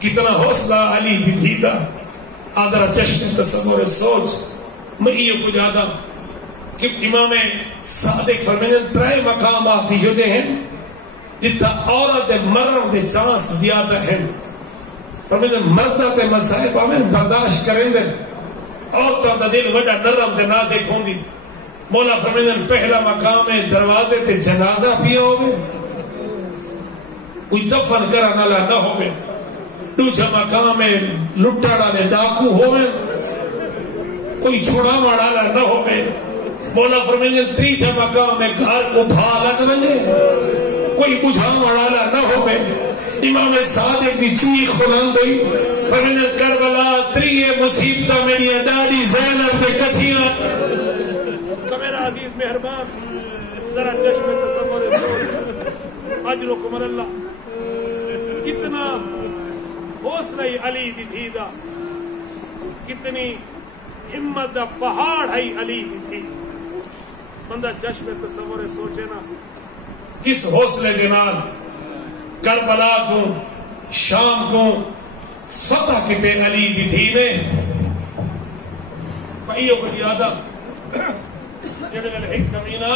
کتنا حوصلہ علی دی تھی تھا آدھرا چشم تصور سوچ میں یہ کچھ آدھا کہ امام صادق فرمینے 3 مقامات یودے ہیں جتا عورت مرم دے چانس زیادہ ہیں فرمینے مردہ تے مسائب ہمیں برداشت کریں دے عورتہ دا دل وڈا نرم جنازے کھوندی مولا فرمینے پہلا مقام ہے دروازے تے جنازہ پیا ہوئے کوئی دفن کرنا نہ ہوئے دوسرا مقام ہے لٹڑا نے ڈاکو ہوئے کوئی چھوڑا مڑا نہ ہوئے مولا فرمینے تیسرا مقام ہے گھر کو بھالا نہ بنے کوئی بجھا مڑا نہ ہوئے امام صادق دی چیخ بلند ہوئی فرمینے کربلا 3 مصیبتہ میری ڈاڈی زینب دے کٹھیاں تو میرا عزیز مہربان ذرا چشم تصور سوچ اجرکم اللہ کتنا حوصلہ علی دی تھی دا کتنی ہمت دا پہاڑ ہے علی دی تھی بندہ چشم تصور سوچے نا کس حوصلے کے نال کربلا کو شام کو فتح کتے علی دی تھی نے بھائیوں کو یادہ جڑے گلے ایک کمینہ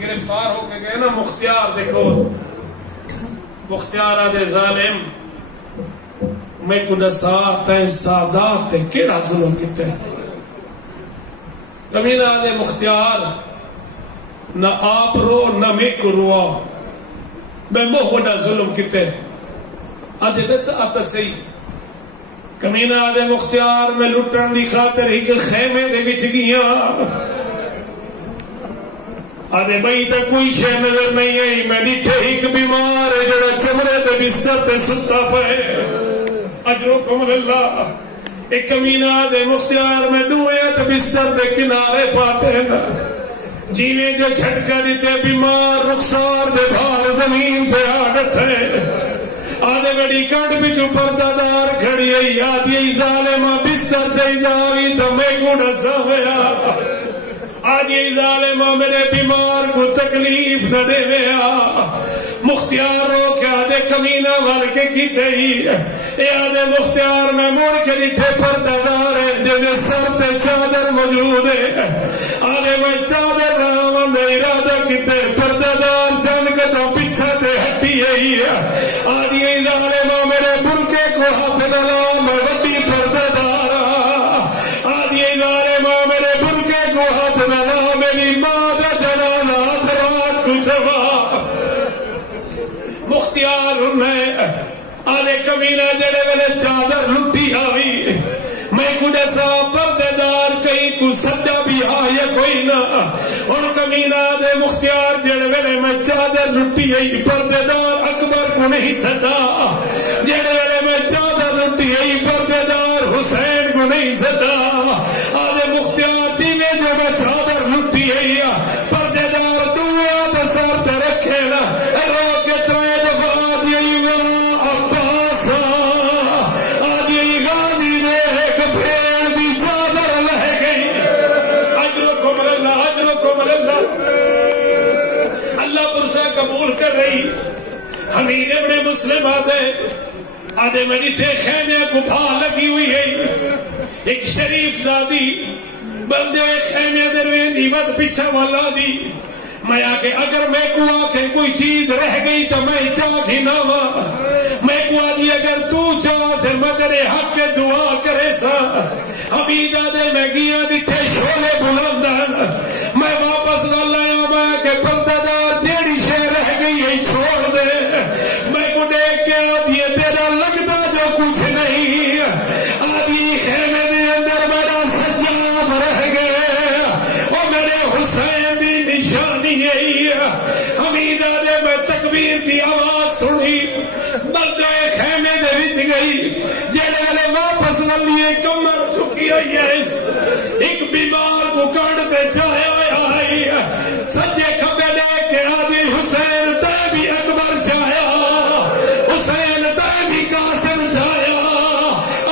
گرفتار ہو کے گئے نا مختیار دیکھو مختیار آدھے ظالم میں کو نسات تین سادات تے کیڑا ظلم کتے کمینہ آدھے مختیار نہ آپ رو نہ میں کو روا میں بہت ظلم کتے آدھے نسات سی کمینہ دے مختار میں لٹن دی خاطر ایک خیمے دے وچ گیا آدھے بھائی تک کوئی شے نظر نہیں آئی میں ڈٹھے ایک بیمار ہے جڑا چمڑے دے بستر تے ستا پئے اجرکم اللہ ایک کمینہ دے مختار میں ڈویت بستر دے کنارے پاتے نا جیویں جو جھٹکا دیتے بیمار رخسار دے بھار زمین تے آڈٹھے آدھے بڑی کٹ بچو پردہ دار کھڑی ہے آدھی ظالمہ بستر چاہیداوی تو میں کو ڈسا ہویا آدھی ظالمہ میرے بیمار کو تکلیف نہ دے ویا مختار رو کے آدھے کمینہ وال کے کی تئی اے آدھے مختار میں موڑ کے لٹھے پردہ دار ہے جنہیں سر تے چادر موجود ہے آدھے میں چادر رہا ارادہ کیتے پردہ دار جان کے تو پیچھے تے ہٹی ہے آدھی ظالمہ میرے برکے کو ہاتھ ڈالا میں وڈی پردہ دار آدھی ظالمہ میرے برکے کو ہاتھ ڈالا میری ماں کا جنازہ ہاتھ رات کو جوا مختار نے آلے کمینہ جڑے ویلے چادر لٹی آوی میں کو دسا پردے دار کئی کو سجا بھی آیا کوئی نہ اور کمینہ دے مختار جڑے ویلے میں چادر لٹی آئی پردے دار اکبر کو نہیں سدا جڑے ویلے میں چادر لٹی آئی پردے دار حسین کو نہیں سدا آلے مختار دیوے جو میں چادر لٹی آئی پردے دار دویا تو سر تے رکھے نا روک کے ترے دفعہ دیئی میرا عباس آدھی غازی نے ایک پھیڑ دی چادر لہ گئی اجرکم اللہ اجرکم اللہ اللہ پرسہ قبول کر رہی حمید ابن مسلم آدھے میں نٹھے خیمے کو بھا لگی ہوئی ہے ایک شریف زادی بلدے خیمے دروین دی مت پیچھا والا دی میں آکے اگر میں کو آکے کوئی چیز رہ گئی تو میں چاہ ہی نہ میں کو آدھی اگر تو چاہ سے مدر حق کے دعا کرے سا حمیدہ دے میں گیا دیٹھے شولے بلندن میں واپس نہ لایا میں کہ پردہ دار جیڑی شے رہ گئی ہے چھوڑ دے میں کو دیکھ کے آدھی تیرا لگتا جو کچھ نہیں آدھی خیمے دے اندر میرا سجاب رہ گئے اور میرے حسین دی نشانی ہے حمیدہ دے میں تکبیر دی آواز سنی بلدے خیمے دے وچ گئی جیڑے والے واپس نہ لیے کمر چکی ہوئی ہے ایک بیمار کو کڑتے چاہے ہوئے آئی سجے کھبے دے کے آدھی حسین تے بھی اکبر چاہیا حسین تے بھی قاسم چاہیا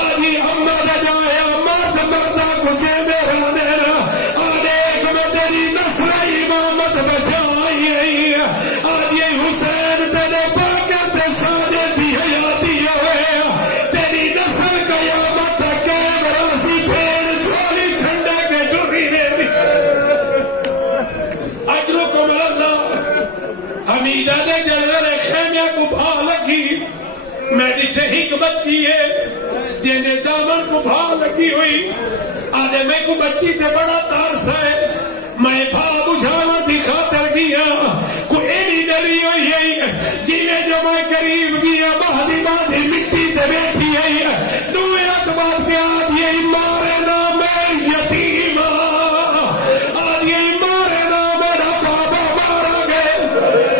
آدھی امہ جایا مرد مردہ کچھے دے رہا دے رہا آدھے ایک میں تیری نسل امامت بچائی آدھی حسین تیرے باقر تے شادے دی حیاتی ہوئے تیری نسل قیامت کے براسی پھیر جھولی چھنڈے کے ڈری نے دی اجرکم اللہ حمیدہ نے جڑے خیمے کو بھا لگی میں ڈٹھے ایک بچی ہے جنہیں دامن کو بھا لگی ہوئی آدھے میں کو بچی تے بڑا تارس ہے میں بھا بجھانا دی خاطر گیا کوئی ایڈی ڈری ہوئی ہے جیویں جو میں قریب گیا بہدی بادھی مٹی تے بیٹھی ہے دوئے اکبر کے آدھی مارے نا میں یتیم آدھی مارے نا میرا بابا مارا گئے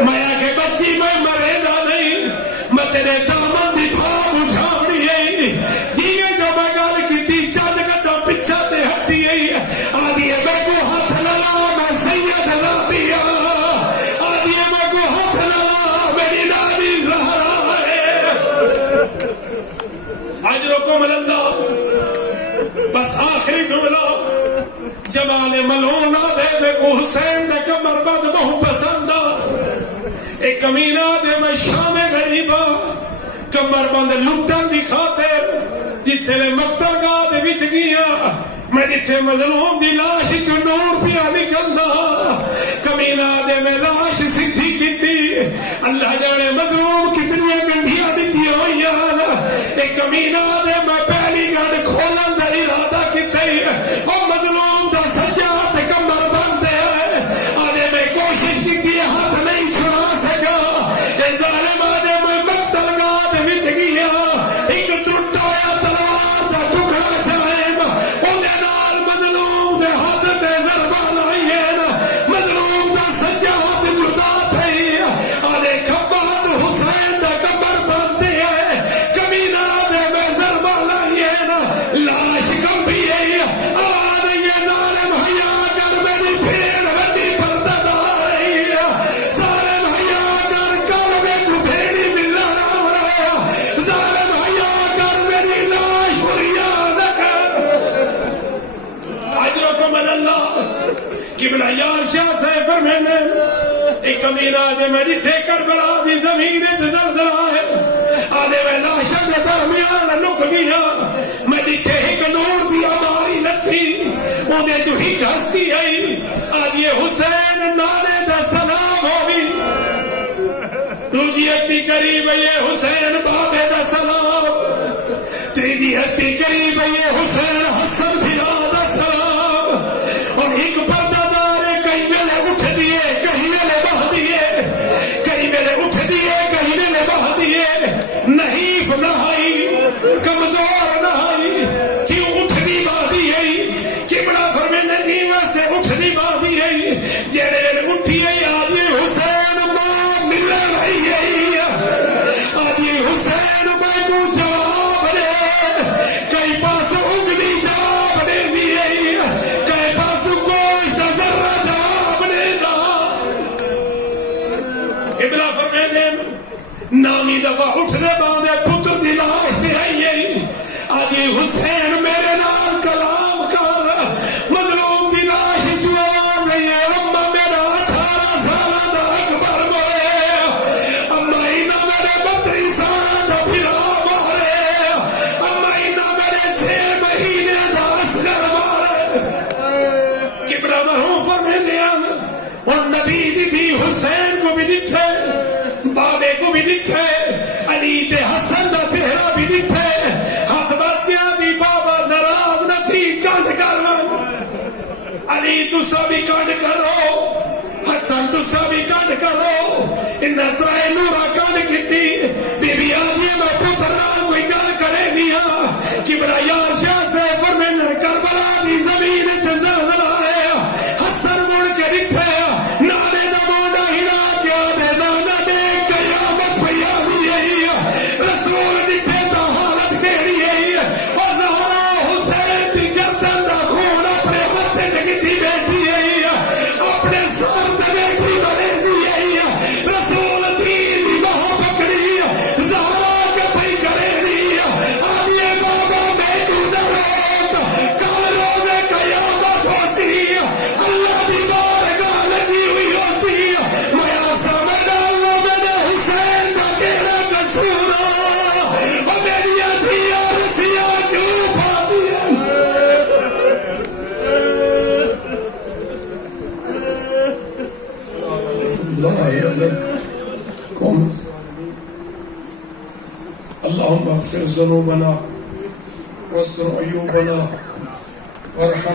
میں آکے بچی میں مرے نا نہیں میں تیرے دامن دی بھا بجھاوڑی ہے جیویں جو میں گال کی تھی چند گتا پچھا تے ہٹی ہے آدھی میں کو ہاتھ للا میں سید رابیہ آدھی میں کو ہاتھ للا میری نانی زہرا ہے اجرکم اللہ بس آخری جملہ جمال ملون نہ دے میں کو حسین دے کمر بند بہت پسند ایک کمینہ دے میں شام غریبہ کمر بند لٹن دی خاطر جس سے مقتل گاہ دے وچ گیا میں نٹھے مظلوم دی لاش چو نور پیا نکلنا کمینہ دے میں لاش سکھی کیتی اللہ جانے مظلوم کتنی گنڈیاں دیتی ہوئی ایک کمینہ دے میں پہلی گھڑ کھولن دا ارادہ کیتے اور مظلوم دا سجاد کمر بند ہے آدھے میں کوشش کی ہاتھ نہیں چھڑا سکا ظالم آدھے میں مقتل گاہ دے وچ گیا ایک ٹوٹا یا تلوار قبلہ یار شاہ صاحب فرمینے ایک امیر آدھے میں ڈٹھے کربلا دی زمین زلزلہ ہے آدھے میں لاشا دے درمیان لک گیا میں ڈٹھے ایک نور دی ہماری لتھی انہیں جو ہی ہستی آئی آج یہ حسین نانے دا سلام ہوگی دوجی ہستی قریب ہے یہ حسین بابے دا سلام تیجی ہستی قریب ہے یہ حسین حسن بھیرا دا سلام اور ایک پردہ دارے کئی میلے اٹھ دیے کہیں میلے بہ دیے کئی میلے اٹھ دیے کہیں میلے بہ دیے نحیف نہائی کمزور نہائی کیوں اٹھ دی بہ دیے قبلہ فرمینے دیوہ سے اٹھ دی بہ دیے جیڑے میلے اٹھی ہے آج یہ حسین ماں مل رہی ہے آج یہ حسین میں کو جواب دے کئی پاس انگلی جواب دے دیے کئی پاس کوئی ذرہ جواب دے دا قبلہ فرمینے نامی دفعہ اٹھ دے باندے پتر دی لاش دے آئیے آج یہ حسین میرے نام کلام کر مظلوم دی لاش جو آواز ہے اما میرا 18 سالہ دا اکبر موئے اما اینا میرے 32 سالہ دا بھرا مارے اما اینا میرے 6 مہینے دا اصغر مارے قبلہ مرحوم فرمے دیا اور نبی دی حسین کو بھی ڈٹھے بابے کو بھی ڈٹھے علی تے حسن دا چہرہ بھی ڈٹھے ہاتھ باتیاں دی بابا ناراض نہ تھی کانڈ کر علی تسا بھی کانڈ کرو حسن تسا بھی کانڈ کرو انہیں ترائے نورا کانڈ کیتی بی بی آدھی میں پتر نال کوئی گل کرے گیا قبلہ یار شاہ سے فرمین کربلا دی زمین تے زلزلہ ہے حسن مڑ کے ڈٹھے نانے دا موڈا ہلا کے آدھے نانا دے قیامت پیا ہوئی رسول ڈٹھے تا حالت کیڑی ہے اور زہرا حسین دی گردن دا خون اپنے ہاتھ جگتی بیٹھی ہے اپنے سر تے بیٹھی بنے دی ہے رسول دین دی باہ پکڑی زہرا کے پئی کرے دی آدھے بابا میں تو ڈروک کل روز قیامت ہوسی اللہ دی بارگاہ لگی ہوئی ہوسی میں آسا میرا اللہ میرے حسین کا کیڑا قصورا اور میری ادھیا رسیا کیوں پاتی اللهم اغفر ذنوبنا واستر عيوبنا وارحم